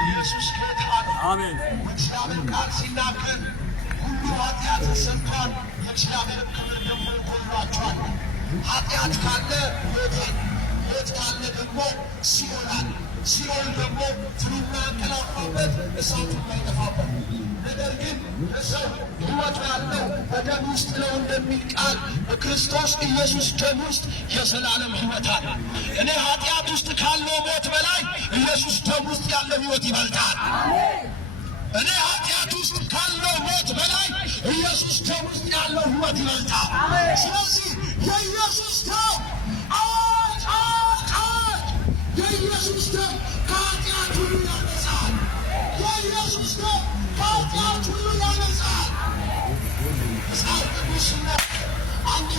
ኢየሱስ ጌታ ነው። አሜን። እግዚአብሔር ቃል ሲናገር ሁሉ ኃጢአት ሰርቷል፣ የእግዚአብሔር ክብር ደግሞ ጎድሏቸዋል። ኃጢአት ካለ ሞት ካለ ደግሞ ሲኦል አለ። ሲኦል ደግሞ ፍሩና አንቀላፋበት እሳቱ የማይጠፋበት ነገር ግን ለሰው ሕይወት ያለው በደም ውስጥ ነው እንደሚል ቃል በክርስቶስ ኢየሱስ ደም ውስጥ የዘላለም ሕይወት አለ። እኔ ኃጢአት ውስጥ ካለው ሞት በላይ ኢየሱስ ደም ውስጥ ያለው ሕይወት ይበልጣል። እኔ ኃጢአት ውስጥ ካለው ሞት በላይ ኢየሱስ ደም ውስጥ ያለው ሕይወት ይበልጣል። ስለዚህ የኢየሱስ ደም የኢየሱስ ደም ከኃጢአት ሁሉ ያነጻል። የኢየሱስ ደም ከኃጢአት ሁሉ ያነጻል። መጽሐፍ ቅዱስ አንድ